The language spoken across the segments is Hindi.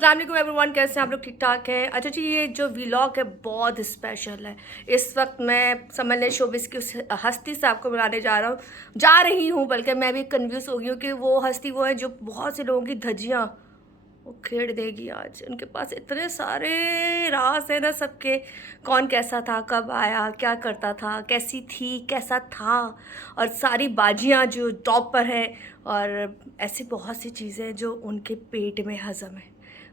अस्सलाम वालेकुम एवरीवन, कैसे हैं आप लोग? ठीक ठाक है। अच्छा जी, ये जो व्लॉग है बहुत स्पेशल है। इस वक्त मैं समझ लें शोबिस की उस हस्ती से आपको मिलाने जा रही हूँ, बल्कि मैं भी कन्फ्यूज़ हो गई हूँ कि वो हस्ती वो है जो बहुत से लोगों की धज्जियाँ वो खेड़ देगी। आज उनके पास इतने सारे राज है ना सबके, कौन कैसा था, कब आया, क्या करता था, कैसी थी, कैसा था, और सारी बाजियाँ जो टॉप पर हैं, और ऐसी बहुत सी चीज़ें जो उनके पेट में हज़म है।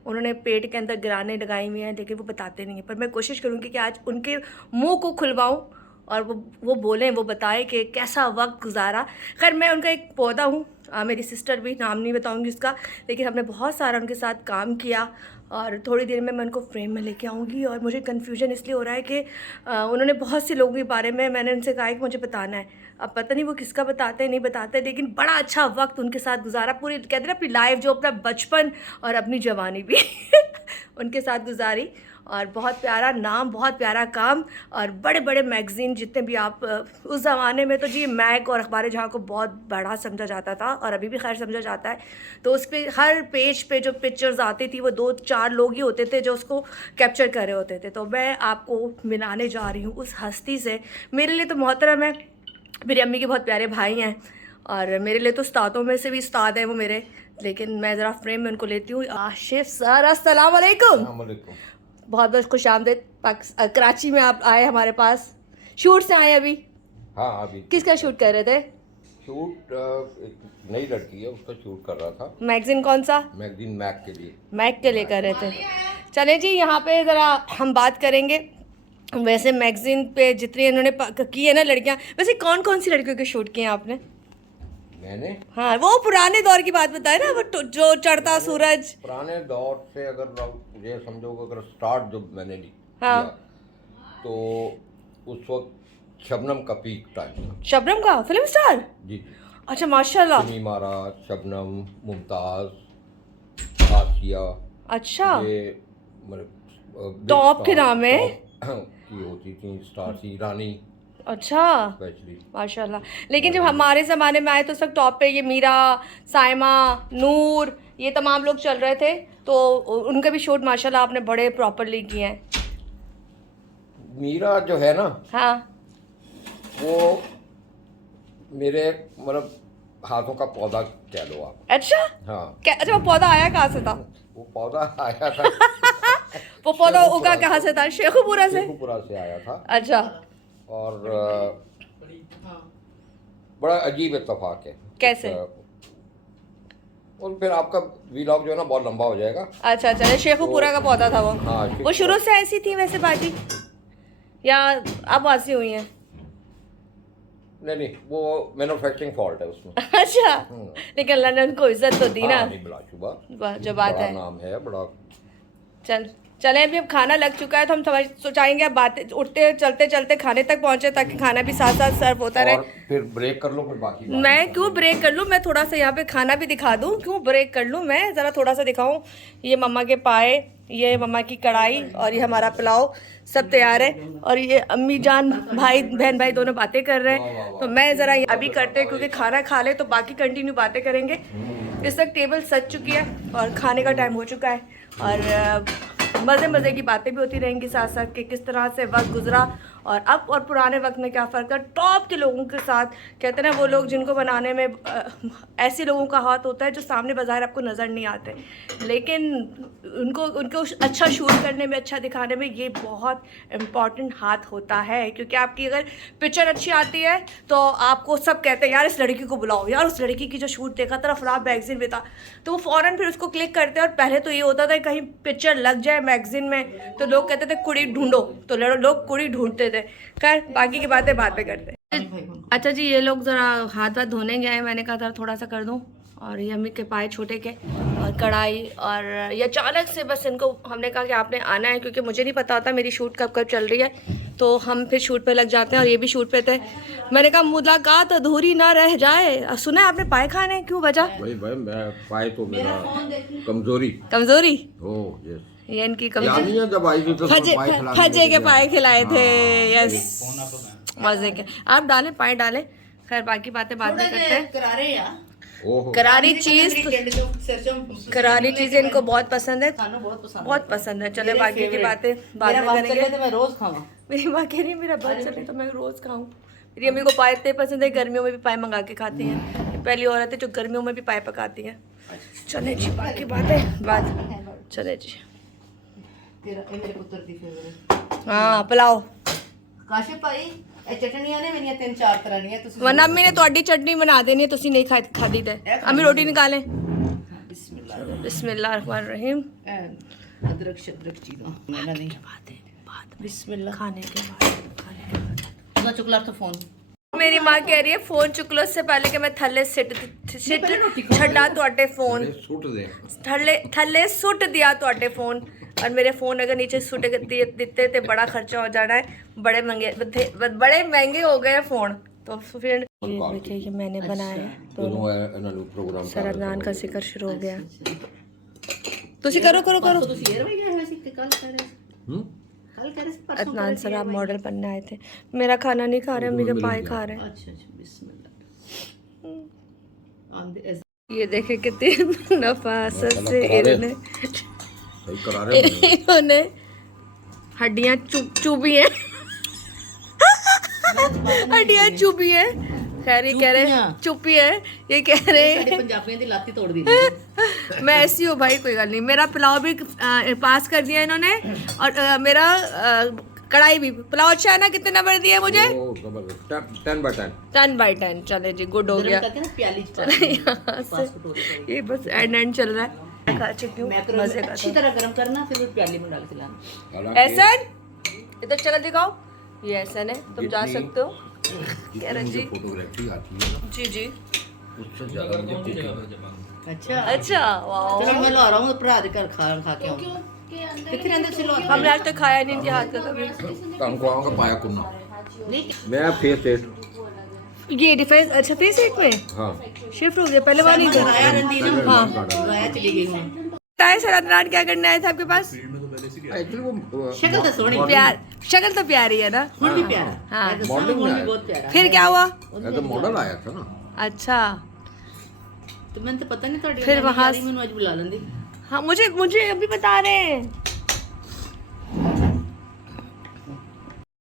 उन्होंने पेट के अंदर गिराने लगाई हुई हैं, लेकिन वो बताते नहीं हैं। पर मैं कोशिश करूँगी कि आज उनके मुंह को खुलवाऊँ और वो बोलें, वो बताएं कि कैसा वक्त गुजारा। खैर, मैं उनका एक पौधा हूँ, मेरी सिस्टर भी, नाम नहीं बताऊँगी उसका, लेकिन हमने बहुत सारा उनके साथ काम किया। और थोड़ी देर में मैं उनको फ्रेम में लेके आऊँगी। और मुझे कन्फ्यूजन इसलिए हो रहा है कि उन्होंने बहुत से लोगों के बारे में, मैंने उनसे कहा कि मुझे बताना है। अब पता नहीं वो किसका बताते हैं, नहीं बताते, लेकिन बड़ा अच्छा वक्त उनके साथ गुजारा। पूरी कहते हैं ना अपनी लाइफ, जो अपना बचपन और अपनी जवानी भी उनके साथ गुजारी। और बहुत प्यारा नाम, बहुत प्यारा काम। और बड़े बड़े मैगज़ीन जितने भी आप, उस ज़माने में तो जी मैग और अखबार जहाँ को बहुत बड़ा समझा जाता था, और अभी भी खैर समझा जाता है। तो उस पर हर पेज पे जो पिक्चर्स आती थी वो 2-4 लोग ही होते थे जो उसको कैप्चर कर रहे होते थे। तो मैं आपको मिलाने जा रही हूँ उस हस्ती से। मेरे लिए तो मोहतरम है, मेरी अम्मी के बहुत प्यारे भाई हैं, और मेरे लिए तो उस्तादों में से भी उस्ताद हैं वो मेरे। लेकिन मैं ज़रा फ्रेम में उनको लेती हूँ। आशिफ सर, अस्सलाम वालेकुम। बहुत बहुत खुश आमदीद। कराची में आप आए हमारे पास, शूट से आए अभी? हाँ, अभी किसका शूट कर रहे थे? शूट एक नई लड़की है, उसका शूट कर रहा था। मैगजीन कौन सा? मैगजीन मैक के लिए। मैग के लिए कर रहे थे। चले जी, यहाँ पे ज़रा हम बात करेंगे। वैसे मैगजीन पे जितनी इन्होंने की है ना लड़कियाँ, वैसे कौन कौन सी लड़कियों के शूट किए हैं आपने? मैंने, हाँ, वो पुराने दौर की बात बताए ना, वो जो चढ़ता सूरज। पुराने दौर से अगर आप मुझे समझोगे, अगर स्टार्ट जो मैंने हाँ। किया तो उस वक्त शबनम का पीक टाइम था। शबनम का फिल्म स्टार? जी जी। अच्छा, माशाल्लाह। सिमी मारा, शबनम, मुमताज, आसिया, अच्छा, ये मतलब टॉप के नाम है। की होती थी स्टार सी रानी अच्छा, स्पेशली। माशाल्लाह। लेकिन जब हमारे ज़माने में आए तो उस वक्त टॉप पे ये मीरा, साइमा, नूर, ये तमाम लोग चल रहे थे। तो उनका भी शूट माशाल्लाह आपने बड़े प्रॉपरली किए हैं। मीरा जो है ना, हाँ। वो मेरे मतलब हाथों का पौधा कह लो आप। अच्छा। हाँ। अच्छा, वो पौधा आया कहाँ से था? वो पौधा आया था वो पौधा उगा शेखुपुरा कहाँ से था? शेखुपुरा से? शेखुपुरा से आया था। अच्छा। और बड़ा अजीब इत्तेफाक है। कैसे? और फिर आपका व्लॉग जो है ना बहुत लंबा हो जाएगा। अच्छा अच्छा, शेखुपुरा का पौधा था वो? हाँ, वो शुरू से ऐसी थी वैसे बाजी, या अब वासी हुई है? नहीं, वो मैन्युफैक्चरिंग फॉल्ट है उसमें। अच्छा, लेकिन लंदन को इज्जत तो दी ना। हाँ, नहीं, बिलाशुबा जो बात है। नाम है बड़ा। चलें, अभी अब खाना लग चुका है तो हम सोचाएंगे अब बातें उठते चलते चलते खाने तक पहुंचे, ताकि खाना भी साथ साथ सर्व होता रहे। और फिर ब्रेक कर लो, फिर बाकी बात मैं क्यों ब्रेक कर लूँ? मैं थोड़ा सा यहाँ पे खाना भी दिखा दूँ, क्यों ब्रेक कर लूँ? मैं ज़रा थोड़ा सा दिखाऊँ। ये मम्मा के पाए, ये मम्मा की कढ़ाई, और ये हमारा पुलाव सब तैयार है। और ये अम्मी जान, भाई बहन भाई दोनों बातें कर रहे हैं। तो मैं ज़रा अभी करते हैं, क्योंकि खाना खा ले तो बाकी कंटिन्यू बातें करेंगे। इस वक्त टेबल सज चुकी है और खाने का टाइम हो चुका है, और मज़े मज़े की बातें भी होती रहेंगी साथ साथ कि किस तरह से वक्त गुजरा और अब और पुराने वक्त में क्या फ़र्क है। टॉप के लोगों के साथ, कहते हैं ना वो लोग जिनको बनाने में ऐसे लोगों का हाथ होता है जो सामने बाज़ार आपको नज़र नहीं आते, लेकिन उनको अच्छा शूट करने में, अच्छा दिखाने में ये बहुत इम्पॉर्टेंट हाथ होता है। क्योंकि आपकी अगर पिक्चर अच्छी आती है तो आपको सब कहते हैं यार इस लड़की को बुलाओ, यार उस लड़की की जो शूट देखा तेरा फलां मैगजीन में था, तो वो फ़ौरन फिर उसको क्लिक करते हैं। और पहले तो ये होता था कहीं पिक्चर लग जाए मैगजीन में तो लोग कहते थे कुड़ी ढूंढो, तो लोग कुड़ी ढूंढते थे। खैर, बाकी की बातें बाद में करते हैं। अच्छा जी, ये लोग ज़रा हाथ वाथ धोने गए हैं, मैंने कहा ज़रा थोड़ा सा कर दूँ। और ये अम्मी के पाए छोटे के, और कढ़ाई, और ये अचानक से बस इनको हमने कहा कि आपने आना है, क्योंकि मुझे नहीं पता होता मेरी शूट कब कब चल रही है। तो हम फिर शूट पे लग जाते हैं, और ये भी शूट पे थे। मैंने कहा मुलाकात अधूरी ना रह जाए। सुना है आपने पाए खाने, क्यों वजह? भाई मैं पाए तो मेरा कमजोरी कमजोरी? ओह यस, ये इनकी याद नहीं है जब आई थी तो फजे के पाए खिलाए थे। यस, मजे के। आप डालें, पाए डालें। खैर, बाकी बातें बाद में करते हैं। ओहो करारी चीज करारी चीजें इनको बहुत पसंद है, बहुत पसंद है। चले बाकी की बातें बाद में करेंगे। तो मैं रोज खावा। मेरी माँ कह रही है मेरा बर्थ चले तो मैं रोज खाऊं। मेरी अम्मी को पाए इतने पसंद है, गर्मियों में भी पाए मंगा के खाती हैं। ये पहली औरत है जो गर्मियों में भी पाए पकाती हैं। चले जी बाकी बातें बात। चले जी तेरा ये मेरे पुत्र दी फेवरेट हाँ पुलाव। काशिफ भाई ਇਹ ਚਟਣੀਆਂ ਨੇ ਮੇਰੀਆਂ 3-4 ਤਰ੍ਹਾਂ ਦੀਆਂ ਤੁਸੀਂ वरना अम्मी ने ਤੁਹਾਡੀ चटनी बना देनी है, तुसी नहीं खादी ते अम्मी रोटी निकालें। बिस्मिल्लाह बिस्मिल्लाहिर्रहमानिर्रहीम। अदरक शदरक चीज़ मैं नहीं बाद बिस्मिल्लाह खाने के बाद ਉਹਦਾ ਚੁਕਲਾ ਤੋਂ ਫੋਨ मेरी माँ कह रही है फोन चुकलो से पहले कि मैं थल्ले सिट छड्डा ਤੁਹਾਡੇ फोन सुट दे थल्ले सुट दिया ਤੁਹਾਡੇ फोन। और मेरे फोन अगर नीचे सुट दिते तो बड़ा खर्चा हो जाना है, बड़े महंगे हो गए फोन। तो फिर ये देखिए ये मैंने बनाया है दोनों ਇਹਨਾਂ ਨੂੰ प्रोग्राम सर रमजान का जिक्र शुरू हो गया। तुसी करो करो करो। ਤੁਸੀਂ ਇਹ ਰਵਈਆ ਹੈ ਵੈਸੇ ਕਿ ਕੱਲ ਕਰ ਰਹੇ हम्म ਕੱਲ ਕਰ ਰਹੇ ਸੀ परसों अदनान सर आप मॉडल बनने आए थे, मेरा खाना नहीं खा रहे, अम्मी के पाए खा रहे हैं। अच्छा अच्छा बिस्मिल्लाह आंदे ये देखे कितनी नफासत से इन्होंने सही करा रहे हैं इन्होंने हड्डियां चुभी हैं हड्डियां चुभी है। खैर ये कह रहे चुपी है, ये कह रहे ਸਾਡੇ ਪੰਜਾਬੀਆਂ ਦੀ ਲਾਤੀ ਤੋੜ ਦੀ मैं ऐसी हूँ भाई, कोई गल नहीं। मेरा पुलाव भी पास कर दिया इन्होंने और मेरा कढ़ाई भी। पुलाव अच्छा है ना? कितने नंबर दिए मुझे? 10/10। चले जी गुड हो गया। करके ना प्याली यहाँ से ये बस एंड चल रहा है। खा चुकी हूँ मजे का। अच्छी तरह गरम करना फिर प्याली में डाल के लाना। ऐसन इधर चल दिखाओ, ये ऐसन है, तुम जा सकते हो। कह रहे जी फोटोग्राफी आती है ना जी जी उससे ज्यादा मुझे कुकिंग अच्छा अच्छा वाह। चलो मैं ला रहा हूँ भरा दे कर खा के आऊँ कितने अंदर चलो हमने आज तक खाया नहीं इनके हाथ का कभी। तुमको आऊंगा पाया कुन्ना नहीं मैं फेस सेट ये डिफेंस अच्छा फेस एक में हाँ शिफ्ट हो गया, पहले वाला नहीं था। राया रंदी ना हाँ राया चली गई हूँ बताए सर अदनान क्या करने आए थे आपके पास? एक्चुअली वो शक्ल तो सोनी प्यार, शक्ल तो प्यारी है ना। खून भी प्यारा हाँ। मॉडलिंग में भी आया बहुत प्यारा फिर क्या हुआ? मैं तो मॉडल आया था ना अच्छा तो मैंने तो पता नहीं थोड़ी फिर वहाँ मैंने आज बुला लेंदी हाँ मुझे मुझे अभी बता रहे हैं।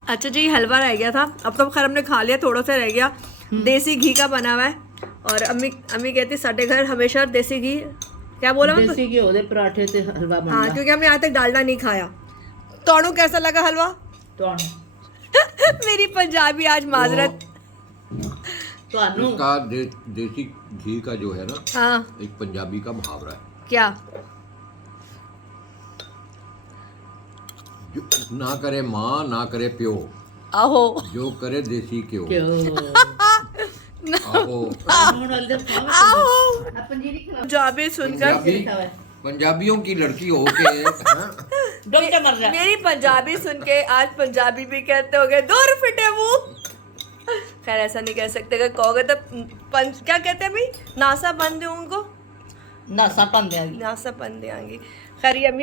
अच्छा जी हलवा रह गया था, अब तो खैर हमने खा लिया, थोड़ा सा रह गया। देसी घी का बना हुआ है और अम्मी कहती साढ़े घर हमेशा देसी घी, क्या बोला मैं? देसी घी ओदे पराठे ते हलवा हाँ बनदा क्योंकि हमने आज तक डालडा नहीं खाया। तोड़ू कैसा लगा हलवा? ਤੁਹਾਨੂੰ मेरी पंजाबी आज माजरत। ਤੁਹਾਨੂੰ इसका देसी घी का जो है ना हाँ एक पंजाबी का मुहावरा है क्या? जो ना करे माँ ना करे प्यो आहो जो करे देसी क्यों ਕਿਉਂ आहो ਹੁਣ ਵਾਲੇ ਖਾਵੇ आहो ਪੰਜੀਰੀ ਖਿਲਾ पंजाबी सुनकर पंजाबी पंजाबियों की लड़की हो के हाँ, डॉक्टर मर जा मेरी पंजाबी सुन के आज पंजाबी भी कहते हो गए दूर फिटे मुंह। खैर ऐसा नहीं कह सकते, अगर कहोगे तो क्या कहते हैं भाई, नासा बंद है उनको, नासा पंदे आ नासा बंद आएंगी। खैर ये अम्मी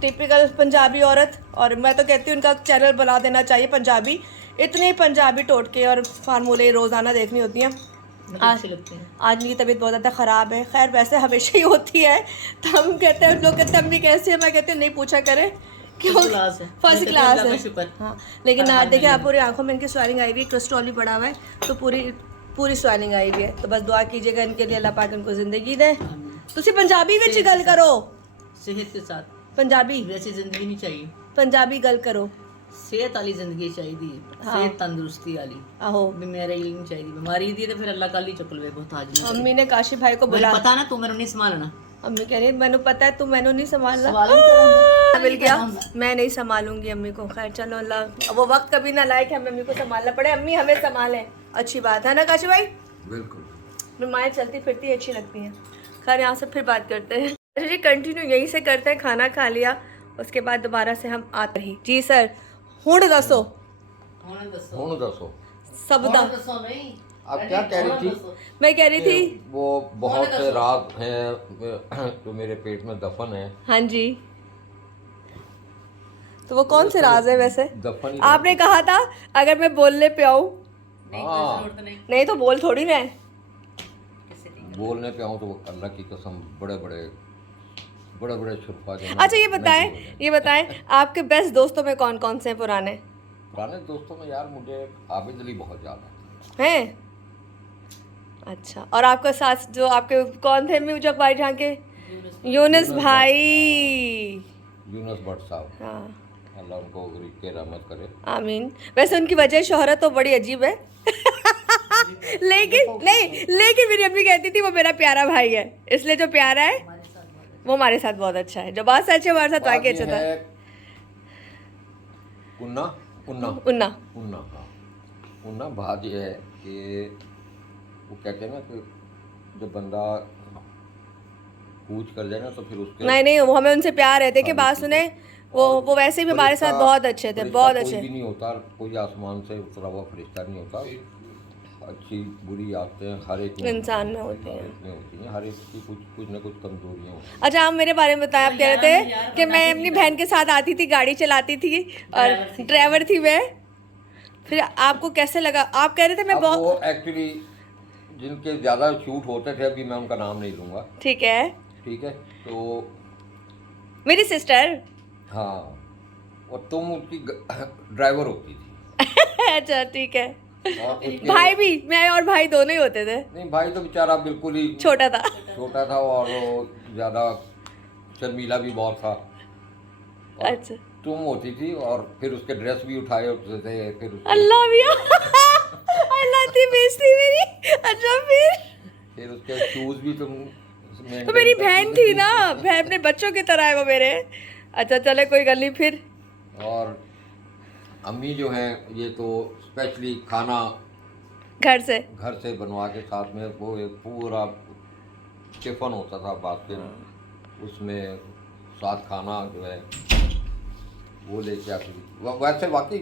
टिपिकल पंजाबी औरत, और मैं तो कहती हूँ उनका चैनल बना देना चाहिए पंजाबी। इतने पंजाबी टोटके और फार्मूले रोज़ाना देखनी होती हैं। अच्छी लगती है आज मेरी तबीयत बहुत ज़्यादा ख़राब है, खैर वैसे हमेशा ही होती है। तो हम कहते हैं, लोग कहते हैं अम्मी कैसे है, मैं कहती हूँ नहीं पूछा करें क्यों, क्लास है फर्स्ट क्लास अल्लाह का है। शुक्र हाँ लेकिन आज देखिए आप पूरी आंखों में इनकी स्वेलिंग आई हुई है, कोलेस्ट्रॉल भी बढ़ा हुआ है, तो पूरी स्वेलिंग आई हुई है। तो बस दुआ कीजिएगा इनके लिए, अल्लाह पाक इनको ज़िंदगी दे। तुसी पंजाबी विच गल करो, सेहत के साथ पंजाबी वैसी जिंदगी नहीं चाहिए पंजाबी गल करो। सेहत वाली जिंदगी चाहिए सेहत तंदुरुस्ती वाली आहो बीमारी नहीं चाहिए बीमारी दी तो फिर अल्लाह कल ही चुक लवे बहुत आज नहीं अम्मी ने काशी भाई को मुझे बुला, पता ना तू मेरे नहीं संभालना अम्मी कह रही है मैंने पता है तू मैंने नहीं संभालना। सवाल ही करूंगा। मिल गया, मैं नहीं संभालूंगी अम्मी को। खैर चलो अल्लाह, अब वो वक्त कभी ना लाए कि हमें अम्मी को संभालना पड़े, अम्मी हमें संभालें, अच्छी बात है ना काशी भाई? बिल्कुल माएँ चलती फिरती अच्छी लगती हैं। खैर यहाँ से फिर बात करते हैं। अच्छा जी कंटिन्यू यहीं से करते हैं, खाना खा लिया उसके बाद दोबारा से हम आते ही। जी सर हुण दसो ਹੁਣ ਦੱਸੋ ਹੁਣ ਦੱਸੋ सब दा ਦੱਸੋ नहीं आप क्या कह रही थी मैं कह रही थी कि वो बहुत से राज हैं जो मेरे पेट में दफन है हाँ जी, तो वो कौन से राज है वैसे? दफन ही आपने कहा था अगर मैं बोलने पे आऊँ, नहीं कोई जरूरत नहीं नहीं तो बोल थोड़ी ना है। बोलने पे आऊँ तो वो अल्लाह की कसम बड़े बड़े शुरफा जो है ना, अच्छा ये नहीं बताएं, बोले। ये बताएं आपके बेस्ट दोस्तों में कौन कौन से हैं पुराने पुराने दोस्तों में यार मुझे आबिद अली बहुत ज़्यादा। हैं? अच्छा, और आपका साथ जो आपके कौन थे म्यूजिक भाई जहाँ के? यूनुस भाई। यूनुस भट्ट साहब, हाँ, अल्लाह उनको गरीब के रहमत करे। आमीन। वैसे उनकी वजह शोहरत तो बड़ी अजीब है लेकिन नहीं, लेकिन मेरी अम्मी कहती थी वो मेरा प्यारा भाई है, इसलिए जो प्यारा है वो हमारे साथ बहुत अच्छा है, जो बात सच है हमारे साथ बात वाकई ये अच्छा था। है, उन्ना उन्ना उन्ना उन्ना हाँ, उन्ना बात ये है कि वो कहते हैं ना कि जब बंदा कूच कर जाए ना तो फिर उसके नहीं, वो हमें उनसे प्यार है, देखिए बात सुने, वो वैसे भी हमारे साथ बहुत अच्छे थे, बहुत कोई अच्छे। भी नहीं होता, कोई आसमान से उतरा हुआ फरिश्ता नहीं होता। अच्छी बुरी आदतें हर एक इंसान में होती हैं। होती हैं, हर एक की कुछ ना कुछ कमजोरियाँ होती हैं। अच्छा, आप मेरे बारे में बताएं, आप कह रहे थे कि मैं अपनी बहन के साथ आती थी, गाड़ी चलाती थी और ड्राइवर थी मैं, फिर आपको कैसे लगा? आप कह रहे थे मैं अब बहुत वो एक्चुअली जिनके ज़्यादा शूट होते थे, अभी मैं उनका नाम नहीं लूँगा, ठीक है, ठीक है, तो मेरी सिस्टर हाँ, और तुम उसकी ड्राइवर होती थी अच्छा ठीक है, और उसके भाई भी, मैं और भाई दोनों ही होते थे, नहीं, भाई तो बेचारा बिल्कुल ही छोटा था। छोटा था और वो ज़्यादा शर्मीला भी बहुत था। और अच्छा, तुम होती थी और फिर उसके ड्रेस भी उठाए होते थे, फिर उसके अल्लाह भी अल्लाह इतनी बेइज्जती मेरी। अच्छा, फिर उसके शूज़ भी तुम तो maintain मेरी करती बहन थी ना, बहन अपने बच्चों की तरह है वो मेरे। अच्छा चले, कोई गल नहीं। फिर और अम्मी जो हैं ये तो स्पेशली खाना घर से घर से बनवा के, साथ में वो एक पूरा टिफ़न होता था बास्केट, उसमें साथ खाना जो है वो लेके आती थी। वैसे वाकई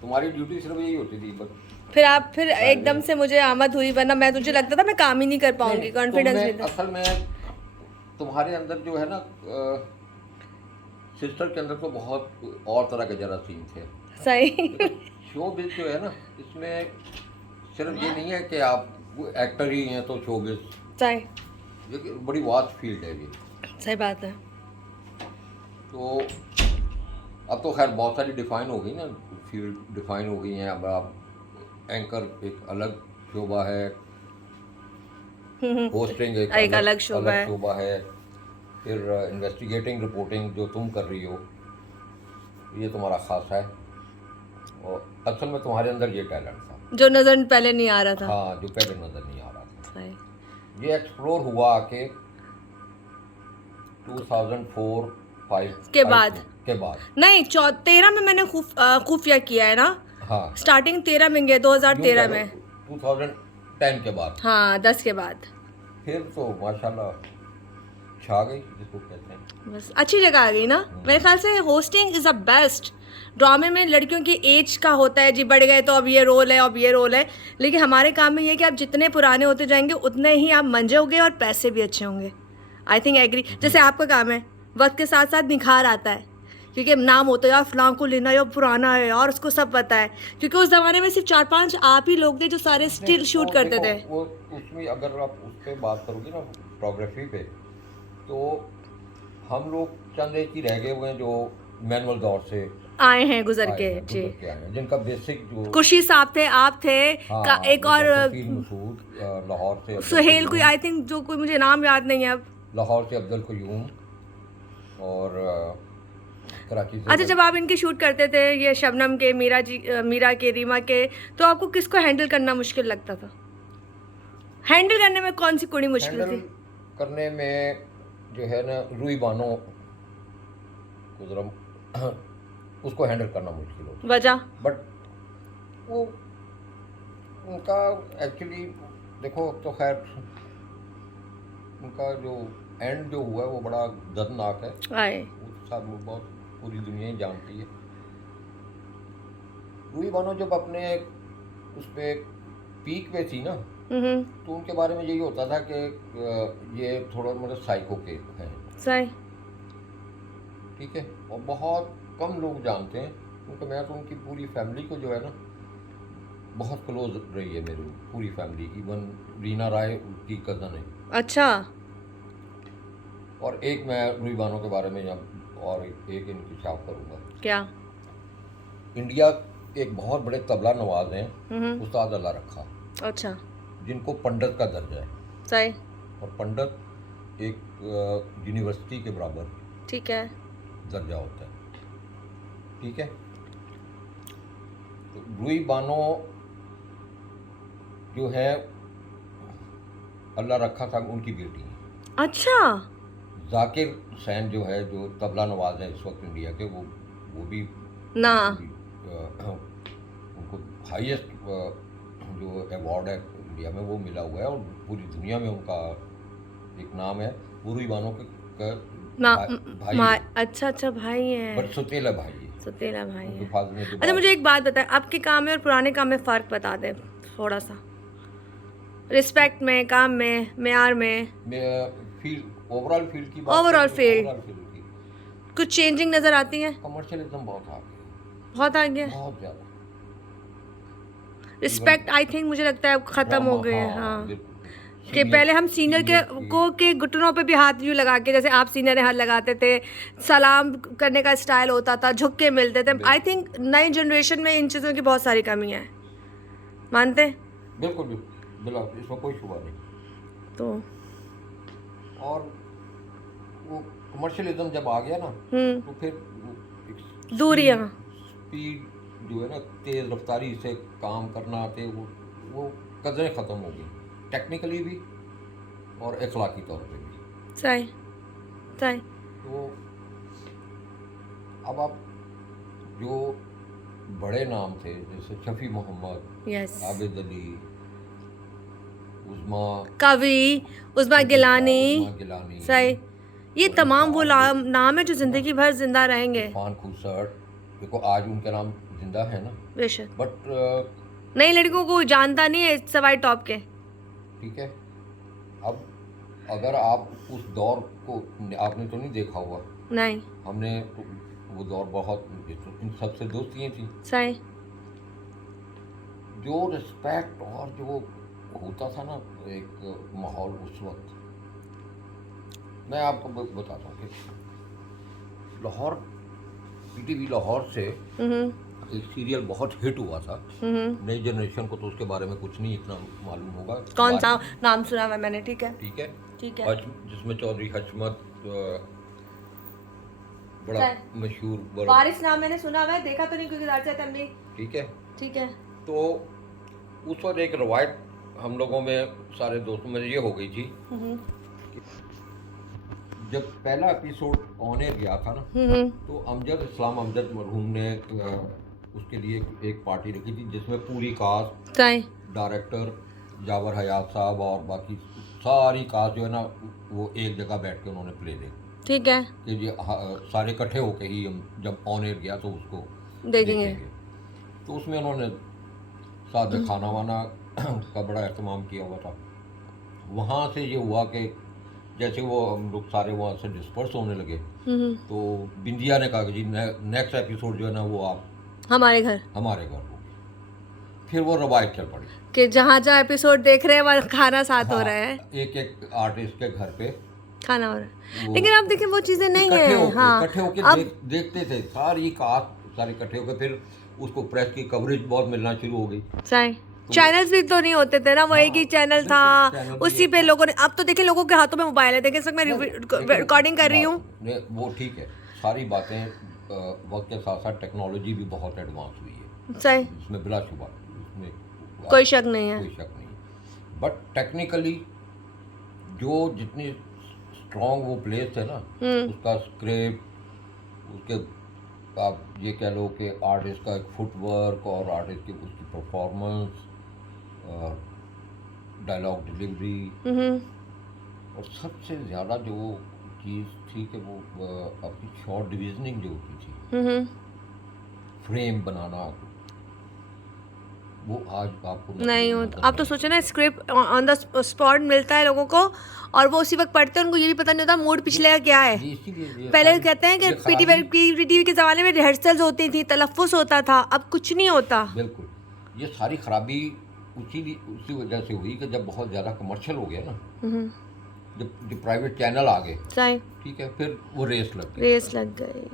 तुम्हारी ड्यूटी सिर्फ यही होती थी बस। फिर आप फिर एकदम से मुझे आमद हुई, वरना मैं तुझे लगता था मैं काम ही नहीं कर पाऊंगी, नहीं, कॉन्फिडेंस तुम्हें नहीं था। असल में तुम्हारे अंदर जो है ना, सिस्टर के अंदर तो बहुत और तरह के जरासीम थे। सही शोबिज जो है ना, इसमें सिर्फ ये नहीं है कि आप एक्टर ही हैं तो शोबिज, सही ये बड़ी वास्ट फील्ड है ये। सही बात है। तो अब तो खैर बहुत सारी डिफाइन हो गई ना, फील्ड डिफाइन हो गई हैं। अब आप एंकर एक अलग शोबा है, होस्टिंग एक अलग शोबा है। शोबा है, फिर इन्वेस्टिगेटिंग रिपोर्टिंग जो तुम कर रही हो ये तुम्हारा खासा है, और असल में तुम्हारे अंदर ये टैलेंट था जो नजर पहले नहीं आ रहा था। हाँ, जो पहले नज़र नहीं आ रहा था। सही। ये एक्सप्लोर हुआ आके 2004-5 के बाद नहीं, 13 में मैंने खुफिया किया है ना। हाँ, स्टार्टिंग 13 में गए, 2013 में। 2010 के बाद हाँ, 10 के बाद फिर तो माशाल्लाह छा गई जिसको कहते हैं। बस अच्छी जगह आ गई ना। मेरे ख्याल से होस्टिंग इज़ द बेस्ट। ड्रामे में लड़कियों की एज का होता है जी, बढ़ गए तो अब ये रोल है, अब ये रोल है, लेकिन हमारे काम में ये है कि आप जितने पुराने होते जाएंगे उतने ही आप मंजे होंगे और पैसे भी अच्छे होंगे। I think agree. जैसे आपका काम है, वक्त के साथ साथ निखार आता है, क्योंकि नाम होता है यार फलां को लेना, या पुराना है और उसको सब पता है, क्योंकि उस ज़माने में सिर्फ 4-5 आप ही लोग थे जो सारे स्टिल शूट करते थे। वो उसमें अगर आप उस पर बात करोगे ना, फोटोग्राफी पे, तो हम लोग चंद एक ही रह गए हुए हैं जो मैनुअल दौर से आए हैं, गुजर के जी। आए हैं, जिनका बेसिक जो खुशी साहब थे, आप थे, हाँ, एक और लाहौर से सुहेल कोई, आई थिंक, जो कोई मुझे नाम याद नहीं है अब। लाहौर से अब्दुल क़य्यूम और कराची से। अच्छा, जब आप इनके शूट करते थे, ये शबनम के, मीरा के, रीमा के, तो आपको किसको हैंडल करना मुश्किल लगता था? हैंडल करने में कौन सी कुड़ी मुश्किल हैंडल थी? करने में जो है ना, रूही बानो को ज़रा उसको हैंडल करना मुश्किल होता, वजह बट वो उनका एक्चुअली देखो तो खैर उनका जो एंड जो हुआ है वो बड़ा दर्दनाक है। आए वो सब लोग बहुत, पूरी दुनिया ही जानती है। रूही बानो जब अपने उस पे पीक पे थी ना, तो उनके बारे में यही होता था कि ये थोड़ा मतलब साइको के हैं, सही, ठीक है, और बहुत कम लोग जानते हैं, क्योंकि मैं तो उनकी पूरी फैमिली को जो है ना बहुत क्लोज रही है मेरी पूरी फैमिली, इवन रीना राय की कज़न है। अच्छा। और एक मैं रूही बानो के बारे में और एक इंकशाफ करूँगा। क्या? इंडिया एक बहुत बड़े तबला नवाज हैं उस्ताद अल्लाह रखा, अच्छा। जिनको पंडित का दर्जा है। सही। और पंडित एक यूनिवर्सिटी के बराबर ठीक है। दर्जा होता है, ठीक है। तो रूही बानो जो है अल्लाह रखा साहब उनकी बेटी है। अच्छा। जाकिर हुसैन जो है, जो तबला नवाज है इस वक्त इंडिया के, वो भी ना। उनको हाईएस्ट जो अवार्ड है इंडिया में वो मिला हुआ है, और पूरी दुनिया में उनका एक नाम है। वो रूही बानो के ना भाई अच्छा अच्छा भाई है। बट सुतेला भाई है। सुतेला भाई उनके है। फादर ने जो अच्छा मुझे एक बात बताएं, आपके काम में और पुराने काम में फ़र्क बता दें थोड़ा सा, रिस्पेक्ट में, काम में, मेयार में, फील्ड ओवरऑल फील्ड की बात ओवरऑल करें, फील्ड ओवरऑल फील्ड की कुछ चेंजिंग नज़र आती है? कमर्शियलिज्म बहुत आ गया, बहुत आ गया। बहुत ज़्यादा। रिस्पेक्ट आई थिंक मुझे लगता है अब ख़त्म हो गए हैं। हाँ, बिल्कुल। कि पहले हम सीनियर के घुटनों पे भी हाथ यूँ लगा के, जैसे आप सीनियर ने हाथ लगाते थे, सलाम करने का स्टाइल होता था, झुक के मिलते थे। आई थिंक नई जनरेशन में इन चीज़ों की बहुत सारी कमी है, मानते? बिल्कुल बिल्कुल, इसमें कोई शुबा नहीं। तो और वो कमर्शियलिज्म जब आ गया ना, तो फिर दूरियाँ, स्पीड जो है ना, तेज़ रफ्तारी से काम करना आते, वो कदरें ख़त्म हो गई, टेक्निकली भी और अखलाकी तौर पे भी। सही सही। तो अब आप जो बड़े नाम थे जैसे शफी मोहम्मद, यस, आबिद अली, उस्मा गिलानी, गिलानी, सही, ये तमाम वो नाम है जो ज़िंदगी भर जिंदा रहेंगे। इरफान खुसर, देखो आज उनका नाम जिंदा है ना, बेशक, बट नई लड़कियों को जानता नहीं है सवाई टॉप के। ठीक है। अब अगर आप उस दौर को आपने तो नहीं देखा हुआ, नहीं, हमने वो दौर बहुत, इन सबसे दोस्तियाँ थी, सही। जो रिस्पेक्ट और जो होता था ना एक माहौल उस वक्त, मैं आपको बताता हूँ कि लाहौर, पीटीवी लाहौर से एक सीरियल बहुत हिट हुआ था, नई जनरेशन को तो उसके बारे में कुछ नहीं इतना मालूम होगा। कौन सा नाम सुना हुआ मैंने? ठीक है ठीक है, ठीक है। जिसमें चौधरी हशमत बड़ा मशहूर, बड़ा वारिस नाम मैंने सुना हुआ है, देखा तो नहीं क्योंकि राजा तंबी। ठीक है, ठीक है। तो उस वक्त एक रवायत हम लोगों में, सारे दोस्तों में ये हो गई थी, जब पहला एपिसोड ऑन एयर गया था ना, तो अमजद इस्लाम अमजद मरहूम ने उसके लिए एक पार्टी रखी थी जिसमें पूरी कास्ट, डायरेक्टर जावर हयात साहब और बाकी सारी कास्ट जो है ना, वो एक जगह बैठ के उन्होंने प्ले देखी। ठीक है, कि ये सारे इकट्ठे होके ही हम जब ऑन एयर गया तो उसको देखेंगे। तो उसमें उन्होंने साथ में खाना वाना का बड़ा एहतमाम किया हुआ था। वहाँ से ये हुआ कि जैसे वो हम लोग सारे वहाँ से डिस्पर्स होने लगे, तो बिंदिया ने कहा कि जी नेक्स्ट एपिसोड जो है ना वो आप हमारे घर हो। फिर वो रवायत चल पड़ी कि जहाँ जहाँ एपिसोड देख रहे हैं वहाँ खाना साथ हो रहा है, एक एक आर्टिस्ट के घर पे खाना हो रहा है। लेकिन अब देखिए वो चीज़ें नहीं है। हाँ, इकट्ठे होके देखते थे सारी कास्ट, सारे इकट्ठे होकर, फिर उसको प्रेस की कवरेज बहुत मिलना शुरू हो गई। सही। चैनल्स भी तो नहीं होते थे ना, वो एक ही चैनल था, उसी पे लोगों ने, अब तो देखिए लोगों के हाथों में मोबाइल है, देखिए इस वक्त मैं रिकॉर्डिंग कर रही हूँ। वो ठीक है, सारी बातें वक्त के साथ साथ टेक्नोलॉजी भी बहुत एडवांस हुई है, सही, इसमें बिला शुबा, इसमें कोई शक नहीं है, कोई शक नहीं। बट टेक्निकली जो जितनी स्ट्रॉन्ग वो प्लेस है ना, उसका स्क्रिप्ट, उसके आप ये कह लो कि आर्टिस्ट का एक फुटवर्क और आर्टिस्ट की उसकी परफॉर्मेंस, डायलॉग डिलीवरी, और सबसे ज़्यादा जो चीज़ थी कि वो अपनी शॉर्ट डिविजनिंग जो होती थी, फ्रेम बनाना, वो आज आपको नहीं होता। आप तो सोचो ना, स्क्रिप्ट ऑन द स्पॉट मिलता है लोगों को और वो उसी वक्त पढ़ते हैं, उनको ये भी पता नहीं होता मूड पिछले का क्या है। पहले कहते हैं कि पीटीवी के ज़माने में रिहर्सल्स होती थी, तलफ़्फ़ुज़ होता था, अब कुछ नहीं होता। बिल्कुल, ये सारी खराबी उसी वजह से हुई कि जब बहुत ज़्यादा कमर्शियल हो गया ना, जब प्राइवेट चैनल आ गए, सही ठीक है, फिर वो रेस लग गई। रेस लग गई।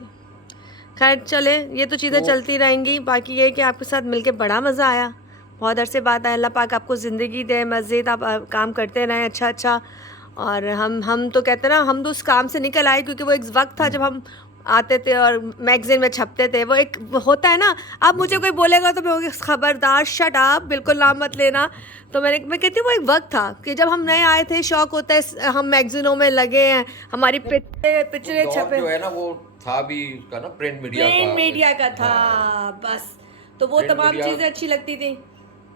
खैर चले, ये तो चीज़ें चलती रहेंगी। बाकी ये कि आपके साथ मिलके बड़ा मज़ा आया, बहुत अरसे बाद आया। अल्लाह पाक आपको ज़िंदगी दे, मज़ीद आप काम करते रहें अच्छा। और हम तो कहते हैं ना, हम तो उस काम से निकल आए क्योंकि वो एक वक्त था जब हम आते थे और मैगज़ीन में छपते थे। वो एक होता है ना, अब मुझे कोई बोलेगा तो मैं होगी खबरदार, शट अप, बिल्कुल नाम मत लेना। तो मैं कहती हूँ वो एक वक्त था कि जब हम नए आए थे, शौक़ होता है, हम मैगज़ीनों में लगे हैं, हमारी पिक्चरें दौर छपे। जो है ना वो था भी उसका ना प्रिंट मीडिया का था। हाँ, बस तो वो प्रिंट तमाम मीडिया, चीज़ें अच्छी लगती थी।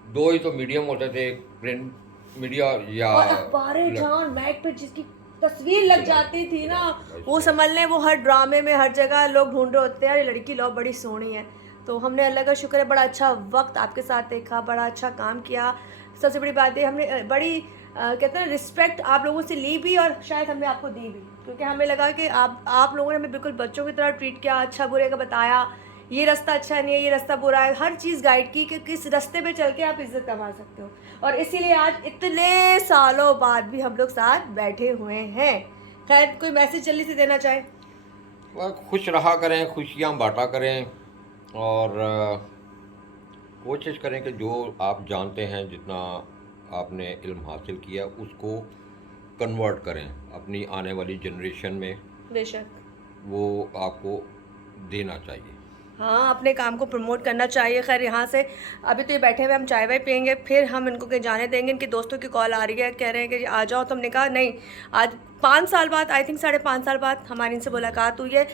दो ही तो मीडियम होते थे, प्रिंट मीडिया या और अखबारें जहाँ मैट पे जिसकी तस्वीर लग जाती थी ना, वो समझ लें वो हर ड्रामे में हर जगह लोग ढूंढ रहे होते हैं, अरे लड़की लो बड़ी सोहनी है। तो हमने अल्लाह का शुक्र है बड़ा अच्छा वक्त आपके साथ देखा, बड़ा अच्छा काम किया। सबसे बड़ी बात है हमने बड़ी कहते हैं रिस्पेक्ट आप लोगों से ली भी और शायद हमने आपको दी भी, क्योंकि हमें लगा कि आप लोगों ने हमें बिल्कुल बच्चों की तरह ट्रीट किया, अच्छा बुरे का बताया, ये रास्ता अच्छा नहीं है, ये रास्ता बुरा है, हर चीज़ गाइड की कि किस रास्ते पे चल के आप इज्जत कमा सकते हो। और इसीलिए आज इतने सालों बाद भी हम लोग साथ बैठे हुए हैं। खैर कोई मैसेज जल्दी से देना चाहे? खुश रहा करें, खुशियाँ बांटा करें और कोशिश करें कि जो आप जानते हैं, जितना आपने इल्म हासिल किया, उसको कन्वर्ट करें अपनी आने वाली जनरेशन में, बेशक वो आपको देना चाहिए। हाँ, अपने काम को प्रमोट करना चाहिए। खैर यहाँ से अभी तो ये बैठे हुए हम चाय वाय पियेंगे, फिर हम इनको कहीं जाने देंगे। इनके दोस्तों की कॉल आ रही है, कह रहे हैं कि आ जाओ। तो हमने कहा नहीं, आज 5 साल बाद, आई थिंक 5.5 साल बाद हमारी इनसे मुलाकात हुई है।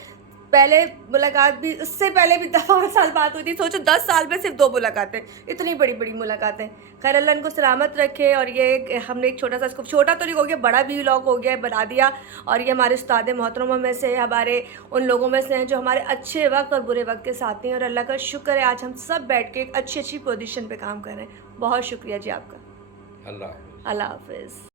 पहले मुलाकात भी, उससे पहले भी 5 साल बाद हुई थी। सोचो 10 साल में सिर्फ 2 मुलाकातें, इतनी बड़ी बड़ी मुलाकातें। खैर अल्लाह इनको सलामत रखे। और ये हमने एक छोटा सा, इसको छोटा तो नहीं हो गया, बड़ा भी व्लॉग हो गया, बना दिया। और ये हमारे उस्ताद मोहतरमा में से, हमारे उन लोगों में से हैं जो हमारे अच्छे वक्त और बुरे वक्त के साथ हैं। और अल्लाह का शुक्र है आज हम सब बैठ के एक अच्छी पोजीशन पर काम कर रहे हैं। बहुत शुक्रिया जी आपका। अल्लाह हाफ़िज़। अल्लाह हाफिज़।